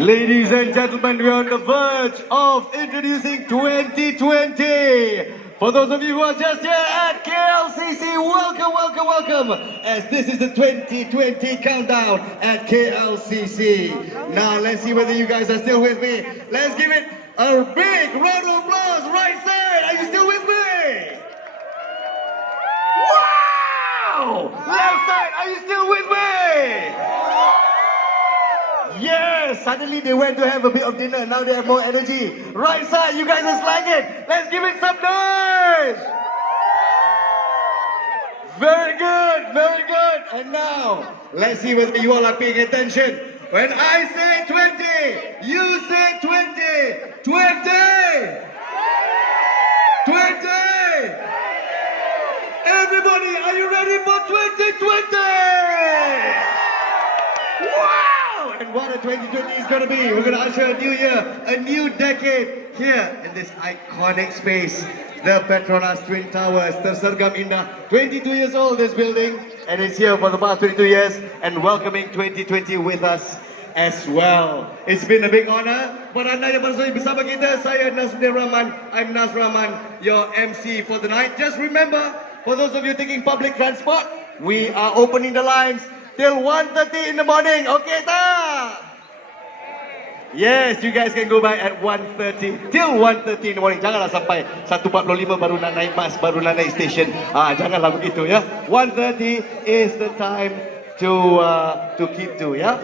Ladies and gentlemen, we are on the verge of introducing 2020. For those of you who are just here at KLCC, welcome, welcome, welcome, as this is the 2020 countdown at KLCC. Now, let's see whether you guys are still with me. Let's give it a big round of applause. Right side, are you still with me? Wow! Left side, are you still with me? Yes, suddenly they went to have a bit of dinner, now they have more energy. Right side, you guys are slanging. Let's give it some noise. Very good, very good. And now, let's see whether you all are paying attention. When I say 20, you say 20. 20! 20! Everybody, are you ready for 2020? Wow! And what a 2020 is going to be. We're going to usher a new year, a new decade here in this iconic space. The Petronas Twin Towers, tersergam indah. 22 years old this building, and it's here for the past 22 years and welcoming 2020 with us as well. It's been a big honor. Para anda yang bersama bersama kita, saya Nurdin Rahman. I'm Nas Rahman, your MC for the night. Just remember, for those of you taking public transport, we are opening the lines till 1:30 in the morning. Okay, ta? Yes, you guys can go by at 1:30 till 1:30 in the morning. Janganlah sampai 1:45 baru nak naik bus, baru nak naik station. Janganlah begitu ya. 1:30 is the time to keep to ya.